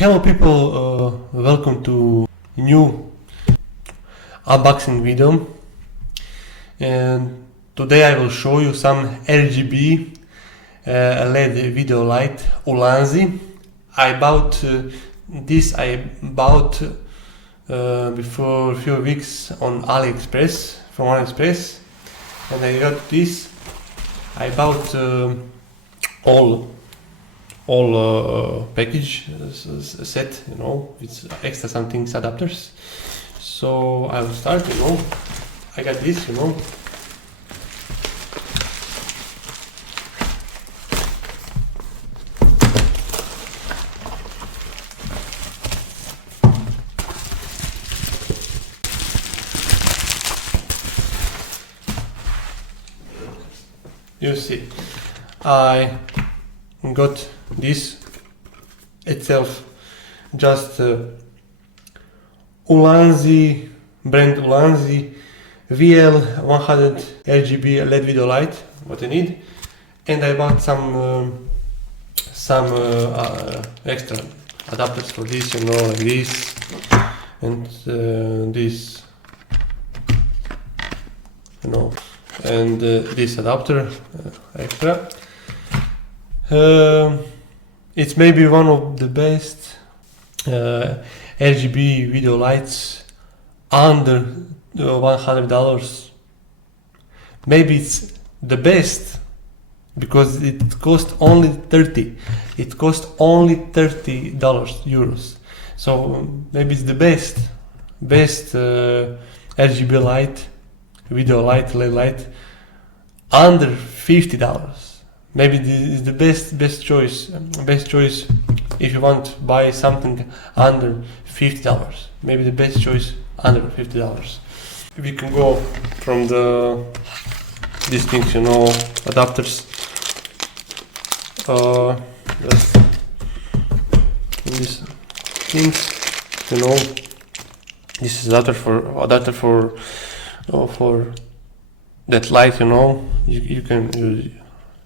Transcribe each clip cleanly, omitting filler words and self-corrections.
Hello people, welcome to new unboxing video, and today I will show you some RGB LED video light Ulanzi. I bought this before a few weeks on AliExpress, from AliExpress, and I got this. I bought all package set, with extra something adapters. So I will start. I got this. You see, I got this itself, just Ulanzi, brand Ulanzi VL100 RGB LED video light, what I need, and I bought some extra adapters for this, like this, and this, and this adapter extra. It's maybe one of the best RGB video lights under $100. Maybe it's the best because it cost only $30. It cost only $30 euros. So maybe it's the best RGB light, video light, LED light under $50. Maybe this is the best choice if you want to buy something under $50. Maybe the best choice under $50. We can go from these things, adapters. Just these things, this is adapter for that light. You can use.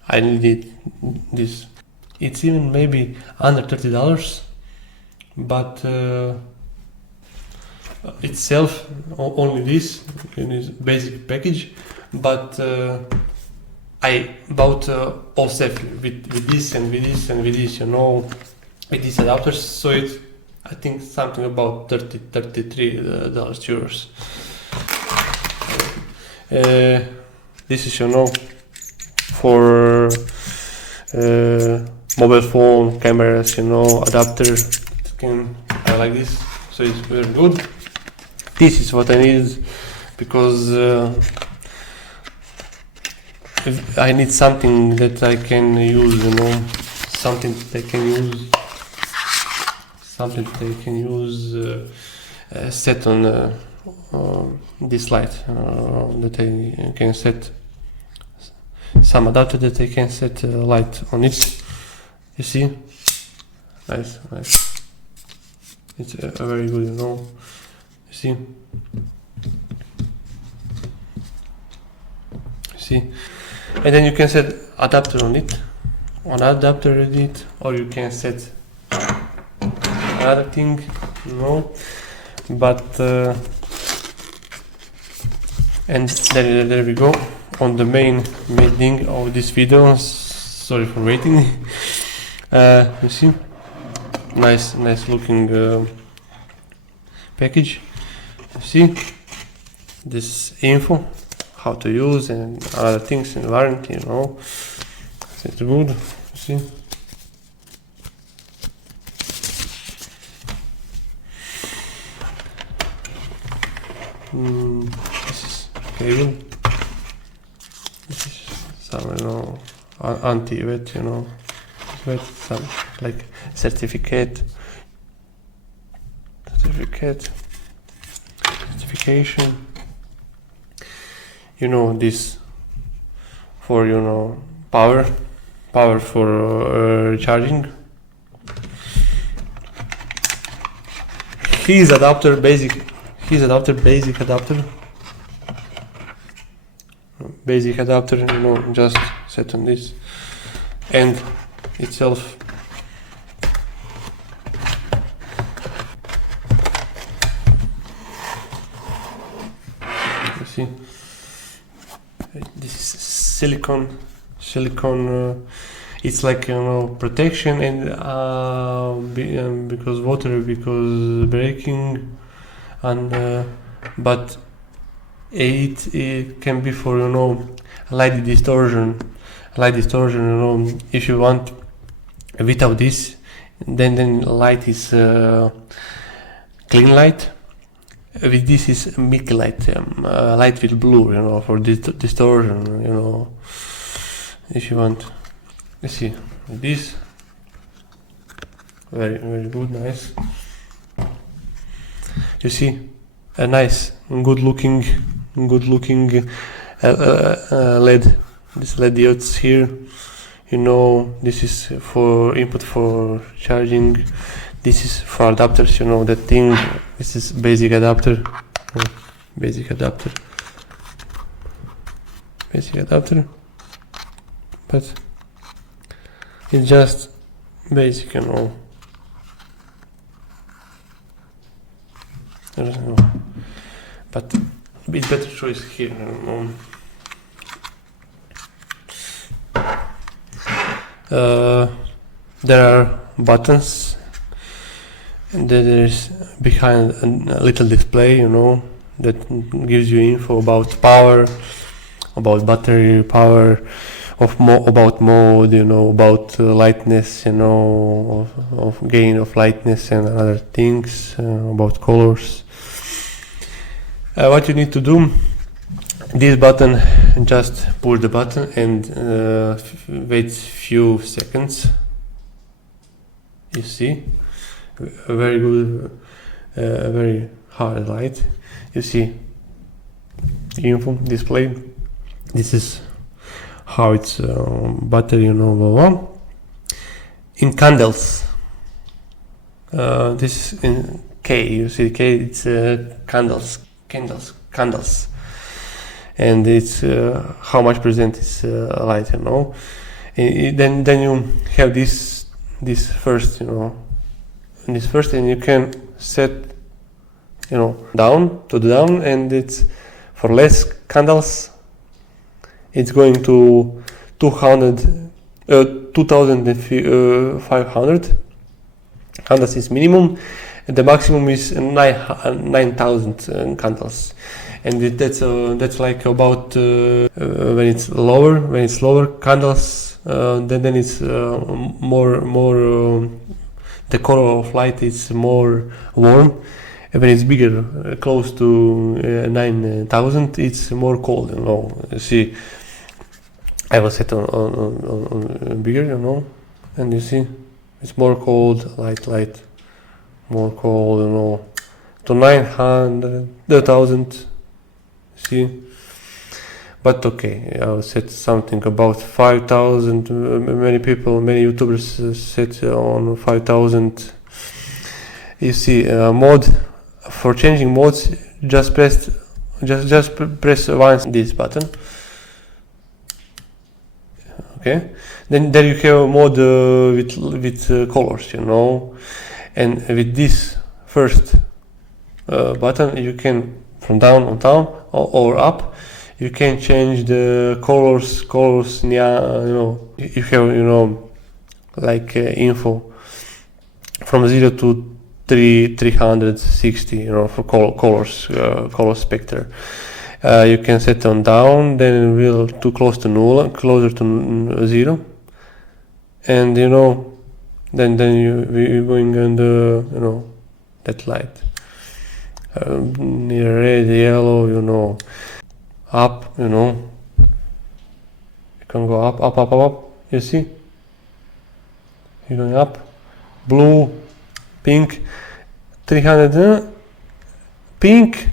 I needed this. It's even maybe under $30, but itself only this in this basic package. But I bought all set with this and with this and with this, with these adapters. So it's, I think, something about $33 euros. This is, for mobile phone cameras, adapter. I like this, so it's very good. This is what I need because if I need something that I can use, something that I can use, set on this light, that I can set. Some adapter that I can set light on it. You see, nice. It's very good, You see, and then you can set adapter on it, or you can set another thing, But and there we go. On the main thing of this video. Sorry for waiting. You see, nice looking package. You see, this info, how to use and other things in warranty. It's good. You see. This is cable. This is some, anti-wet, wet, some like certification, this for, power for charging. His adapter, basic adapter. Basic adapter, just set on this, and itself see, this is silicone. It's like, you know, protection, and because water, because breaking, and but it can be for, you know, light distortion. You know, if you want without this, then light is clean light. With this is milk light, light with blue, you know, for distortion, you know. If you want, you see, this very good, nice. You see, a nice, good looking LED. This LED diodes here, you know, this is for input for charging. This is for adapters, you know, that thing. This is basic adapter. But it's just basic, you know. I don't know. But it's better choice here, you know. There are buttons, and there is behind a little display, you know, that gives you info about power, about battery power, about mode, you know, about lightness, you know, of gain of lightness and other things, about colors. What you need to do, this button, just push the button and wait few seconds. You see, a very good, very hard light. You see, info display. This is how it's battery, you know, blah, blah. In candles, this is in K. You see K. It's candles, and it's how much percent is light, you know. Then you have this first, you know, and you can set, you know, down, and it's for less candles. It's going to 2,500 candles is minimum, and the maximum is 9,000 candles. And that's like about when it's lower candles, then it's more the color of light is more warm. And when it's bigger, close to 9,000, it's more cold, you know. You see, I will set on bigger, you know, and you see it's more cold, light, more cold, you know, to 900,000. See, but okay, I will set something about 5,000. Many YouTubers set on 5,000. You see, mode for changing modes. Just press once this button. Okay, then there you have a mode with colors, you know, and with this first button you can from down or up. You can change the colors. Yeah, you know, you have, you know, like info from 0 to 360, you know, for colors, color spectrum. You can set on down, then it will too close to null, closer to 0, and you know, then you're going under, you know, that light. Near red, yellow, you know, up, you know, you can go up, you see, you're going up, blue, pink, 300, pink,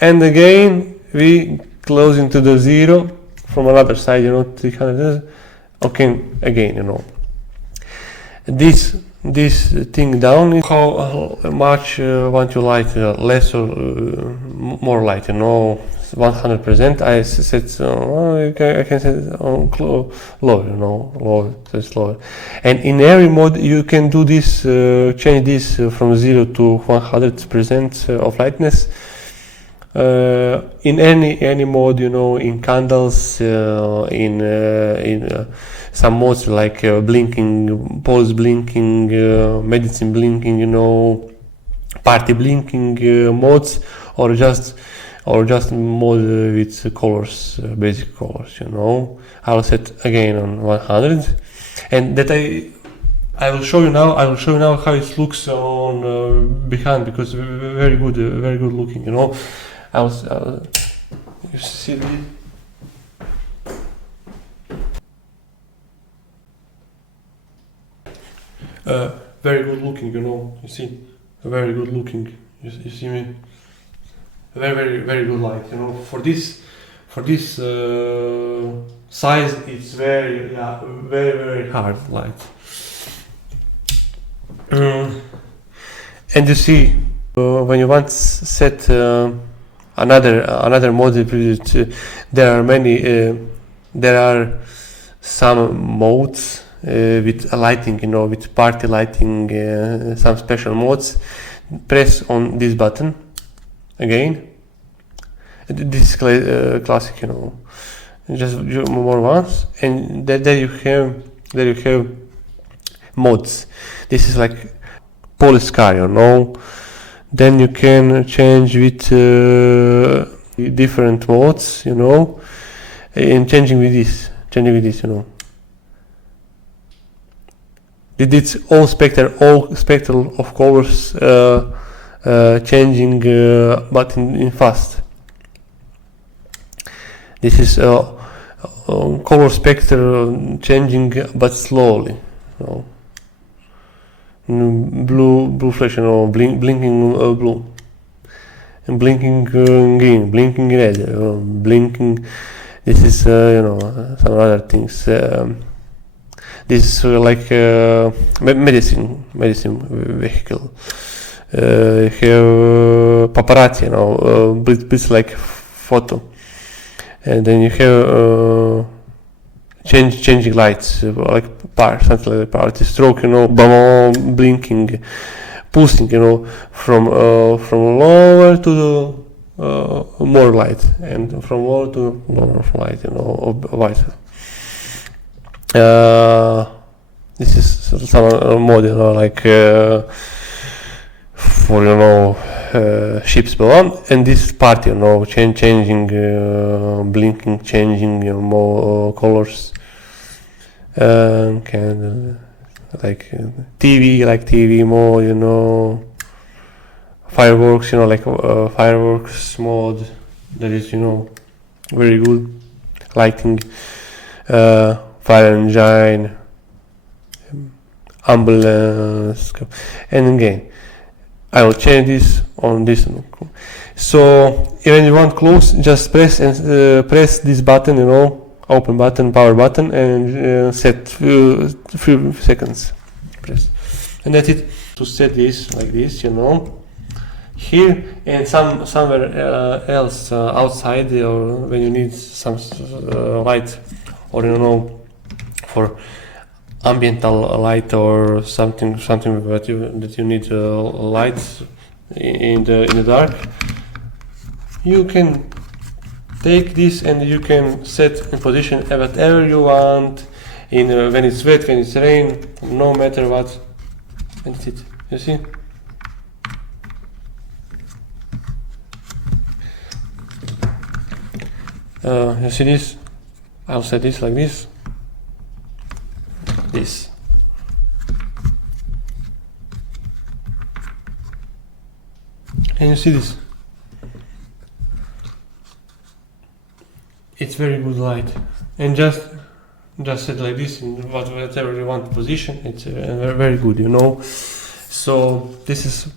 and again we close into the 0 from another side, you know, 300, okay, again, you know, this thing down is how much want you light, less or more light, you know. 100%. I set I can set it on low, you know, low, so it's lower. And in every mode you can do this, change this from 0 to 100% of lightness. in any mode, you know, in candles, in some modes like blinking, pulse blinking, medicine blinking, you know, party blinking modes, or just mode with colors, basic colors, you know. I'll set again on 100, and that I will show you now. How it looks on behind, because very good looking, you know. You see this? Very good looking, you know. You see, very good looking. You see me? Very good light, you know. For this size, it's very hard light. And you see, when you want to set another mode, there are many. There are some modes with lighting, you know, with party lighting, some special modes. Press on this button again. This is classic, you know. Just more once, and there you have modes. This is like police car, you know. Then you can change with different modes, you know, and changing with this, you know. It's all spectral of colors, changing, but in fast. This is color spectrum changing, but slowly, you know. Blue flash, you know, blinking blue, and blinking green, blinking red, blinking. This is you know, some other things. This is like medicine vehicle. You have paparazzi, you know, it's like photo, and then you have changing lights, like something like party stroke, you know, blinking, pulsing, you know, from lower to more light, and from lower to lower light, you know, of white. This is some mode, you know, like for, you know, ships below, and this part, you know, changing, blinking, changing, you know, more colors, can like TV more, you know, fireworks, you know, like fireworks mode. That is, you know, very good lighting, fire engine, ambulance, and again I will change this on this. So when you want close, just press press this button, you know, open button, power button, and set few seconds. Press, and that's it. To set this like this, you know, here and somewhere else outside, or when you need some light, or you know, for ambiental light or something that you need light in the dark, you can take this and you can set in position whatever you want, in when it's wet, when it's rain, no matter what, and that's it. You see? You see this? I'll set this like this. This. And you see this? It's very good light. And just set like this in whatever you want position. It's very good, you know. So this is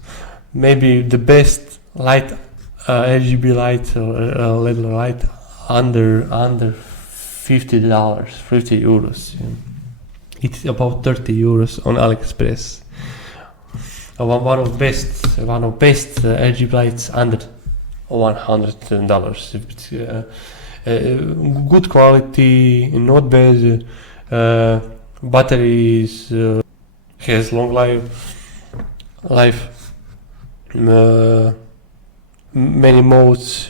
maybe the best light, RGB light or LED light under $50, 50 euros. Yeah. It's about 30 euros on AliExpress. One of best RGB lights under $100. Good quality, not bad. Batteries has long life. many modes,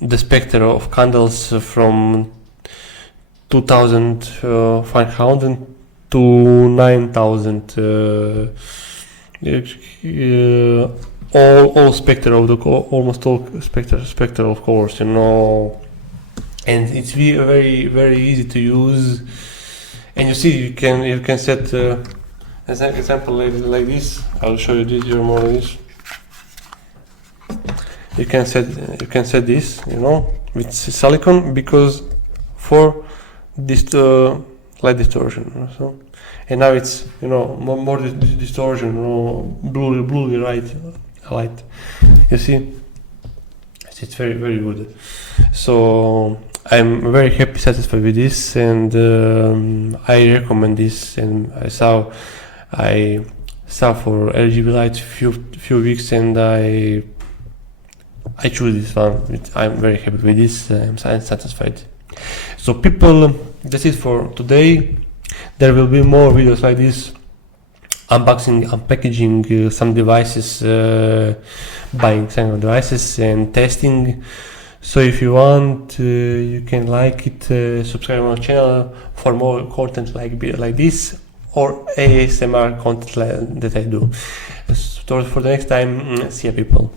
the spectrum of candles from 2500 to 9000, all spectra of the almost all spectra of course, and it's very very easy to use. And you see, you can set as an example like this. I'll show you this. You're more of this. You can set this, with silicon, because for this light distortion. So, and now it's more distortion, blue light. You see, it's very very good. So I'm very happy, satisfied with this, and I recommend this. And I saw for RGB light few weeks, and I choose this one. I'm very happy with this. I'm satisfied. So people, that's it for today. There will be more videos like this, unboxing, unpackaging some devices, buying some devices and testing. So if you want, you can like it, subscribe on our channel for more content like this, or ASMR content that I do. So for the next time, see ya people.